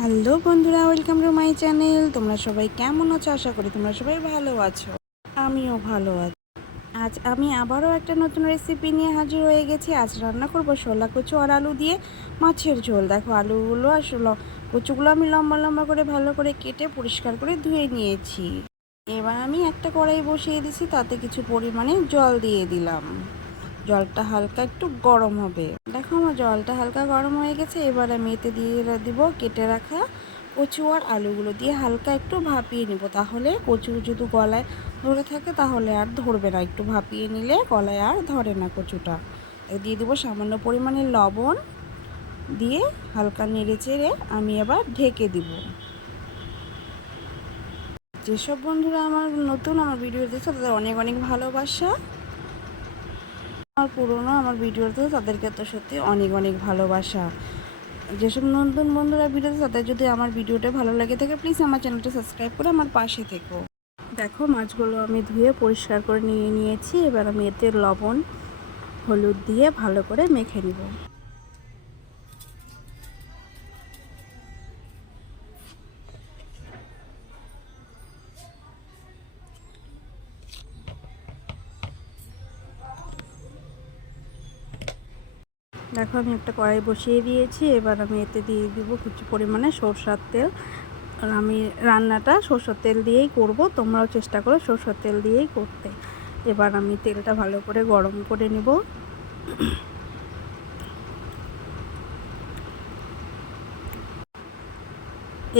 Hello বন্ধুরা, welcome to my channel. তোমরা সবাই কেমন আছো? আশা করি তোমরা সবাই ভালো আছো। আমিও ভালো আছি। আজ আমি আবারও একটা নতুন রেসিপি নিয়ে হাজির হয়ে গেছি। আজ রান্না করব শোলা কচু আর আলু দিয়ে মাছের ঝোল। দেখো, আলুগুলো আর শোলা কচুগুলো আমি লম্বা লম্বা করে ভালো করে কেটে পরিষ্কার করে ধুয়ে নিয়েছি। এবার আমি একটা কড়াই বসিয়ে দিছি, তাতে কিছু পরিমাণে জল দিয়ে দিলাম। জলটা হালকা একটু গরম হবে। দেখো আমার জলটা হালকা গরম হয়ে গেছে, এবার আমি এতে দিয়ে দিব কেটে রাখা কচু আর আলুগুলো দিয়ে হালকা একটু ভাপিয়ে নিব। তাহলে কচু যদি গলায় ধরে থাকে, তাহলে আর ধরবে না। একটু ভাপিয়ে নিলে গলায় আর ধরে না কচুটা। দিয়ে দিব সামান্য পরিমাণে লবণ দিয়ে হালকা নেড়ে চেড়ে আমি এবার ঢেকে দিব। যেসব বন্ধুরা আমার নতুন আমার ভিডিও দেখছে, তাদের অনেক অনেক ভালোবাসা। আমার পুরনো আমার ভিডিওতে তাদেরকে তো সত্যি অনেক অনেক ভালোবাসা। যেসব নতুন বন্ধুরা ভিডিওতে তাদের যদি আমার ভিডিওটা ভালো লাগে থাকে প্লিজ আমার চ্যানেলটা সাবস্ক্রাইব করে আমার পাশে থেকো। দেখো, মাছগুলো আমি ধুয়ে পরিষ্কার করে নিয়ে নিয়েছি। এবার আমি এতে লবণ, হলুদ দিয়ে ভালো করে মেখে নিব। দেখো, আমি একটা কড়াই বসিয়ে দিয়েছি। এবার আমি এতে দিয়ে দিব কিছু পরিমাণে সরষার তেল। আর আমি রান্নাটা সরষের তেল দিয়েই করব। তোমরাও চেষ্টা করো সরষের তেল দিয়েই করতে। এবার আমি তেলটা ভালো করে গরম করে নেব।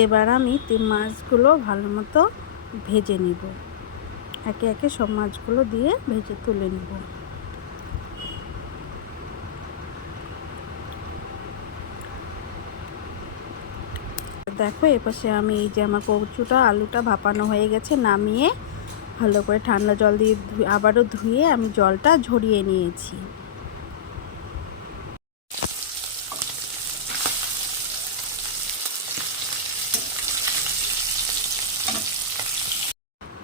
এবার আমি মাছগুলো ভালো মতো ভেজে নিব। একে একে সব মাছগুলো দিয়ে ভেজে তুলে নিব। দেখো, এপাশে আমি এই যে আমার কচুটা, আলুটা ভাপানো হয়ে গেছে, নামিয়ে ভালো করে ঠান্ডা জল দিয়ে আবারও ধুয়ে আমি জলটা ঝরিয়ে নিয়েছি।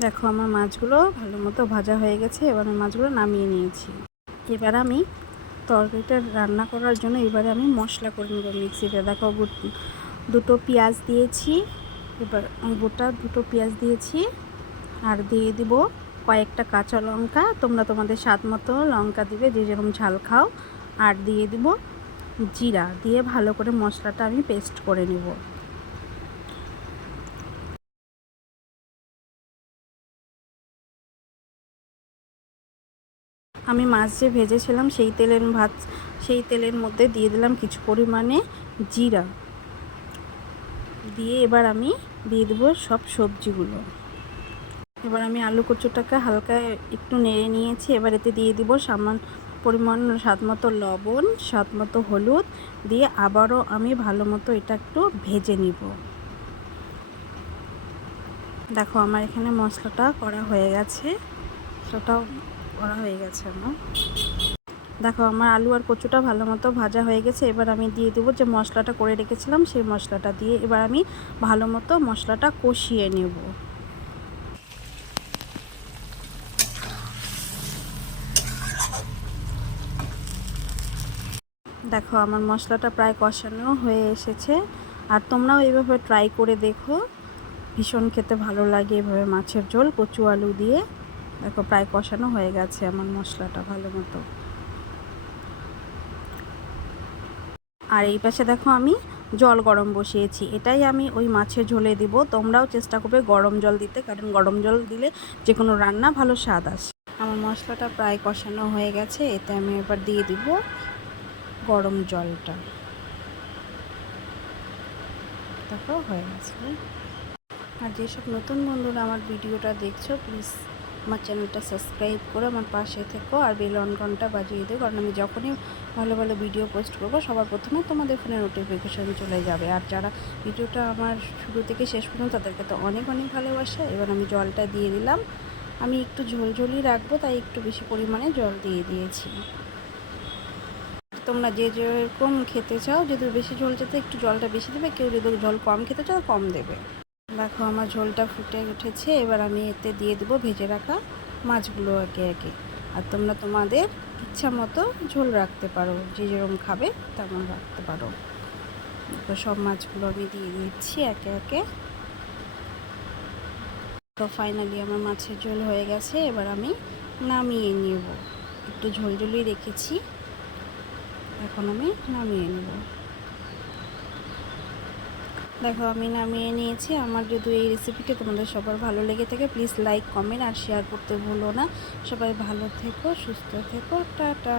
দেখো, আমার মাছগুলো ভালো মতো ভাজা হয়ে গেছে, এবার আমি মাছগুলো নামিয়ে নিয়েছি। এবার আমি তরকারিটা রান্না করার জন্য এবারে আমি মশলা করে নেব মিক্সিতে। দেখো দুটো পেঁয়াজ দিয়েছি। এবার গোটা দুটো পেঁয়াজ দিয়েছি আর দিয়ে দিব কয়েকটা কাঁচা লঙ্কা। তোমরা তোমাদের স্বাদ মতো লঙ্কা দিবে, যে যেরকম ঝাল খাও। আর দিয়ে দিব জিরা, দিয়ে ভালো করে মশলাটা আমি পেস্ট করে নেব। আমি মাছ যে ভেজেছিলাম, সেই তেলের ভাত, সেই তেলের মধ্যে দিয়ে দিলাম কিছু পরিমাণে জিরা। দিয়ে এবার আমি দিয়ে দেবো সব সবজিগুলো। এবার আমি আলু কচুটাকে হালকা একটু নেড়ে নিয়েছি। এবার এতে দিয়ে দিব সামান পরিমাণ স্বাদ মতো লবণ, স্বাদ মতো হলুদ দিয়ে আবারও আমি ভালো মতো এটা একটু ভেজে নিব। দেখো আমার এখানে মশলাটা করা হয়ে গেছে। সেটাও করা হয়ে গেছে আমার। দেখো, আমার আলু আর কচুটা ভালো মতো ভাজা হয়ে গেছে। এবার আমি দিয়ে দেবো যে মশলাটা করে রেখেছিলাম, সেই মশলাটা দিয়ে এবার আমি ভালো মতো মশলাটা কষিয়ে নেব। দেখো, আমার মশলাটা প্রায় কষানো হয়ে এসেছে। আর তোমরাও এইভাবে ট্রাই করে দেখো। ভীষণ খেতে ভালো লাগে এভাবে মাছের ঝোল, কচু আলু দিয়ে। দেখো, প্রায় কষানো হয়ে গেছে আমার মশলাটা ভালো মতো আর এই পাশে দেখো আমি জল গরম বসিয়েছি। এটাই আমি ওই মাছের ঝোলে দিব। তোমরাও চেষ্টা করবে গরম জল দিতে, কারণ গরম জল দিলে যে কোনো রান্না ভালো স্বাদ আসে। আমার মশলাটা প্রায় কষানো হয়ে গেছে, এতে আমি এবার দিয়ে দিব গরম জলটা। দেখো হয়ে গেছে। আর যেসব নতুন বন্ধুরা আমার ভিডিওটা দেখছ প্লিজ আমার চ্যানেলটা সাবস্ক্রাইব করে আমার পাশে থেকো আর বেল অনকনটা বাজিয়ে দিও, কারণ আমি যখনই ভালো ভালো ভিডিও পোস্ট করব, সবার প্রথমে তোমাদের ফোনে নোটিফিকেশান চলে যাবে। আর যারা ভিডিওটা আমার শুরু থেকে শেষ পর্যন্ত তাদেরকে তো অনেক অনেক ভালোবাসা। এবার আমি জলটা দিয়ে দিলাম। আমি একটু ঝোলঝোলই রাখব, তাই একটু বেশি পরিমাণে জল দিয়ে দিয়েছি। তোমরা যে যেরকম খেতে চাও, যদি বেশি ঝোল যেতে একটু জলটা বেশি দেবে, কেউ যদি জল কম খেতে চাও, কম দেবে। দেখো, আমার ঝোলটা ফুটে উঠেছে। এবার আমি এতে দিয়ে দেবো ভেজে রাখা মাছগুলো একে একে আর তোমরা তোমাদের ইচ্ছা মতো ঝোল রাখতে পারো। যে যেরকম খাবে তেমন রাখতে পারো। সব মাছগুলো আমি দিয়ে দিচ্ছি একে একে। তো ফাইনালি আমার মাছের ঝোল হয়ে গেছে। এবার আমি নামিয়ে নেব। একটু ঝোল ঝোলই রেখেছি। এখন আমি নামিয়ে নেব। দেখো, আমি নামিয়ে নিয়েছি। আমার যদি এই রেসিপিটি তোমাদের সবার ভালো লেগে থাকে প্লিজ লাইক কমেন্ট আর শেয়ার করতে ভুলো না। সবাই ভালো থেকো, সুস্থ থেকো, টাটা।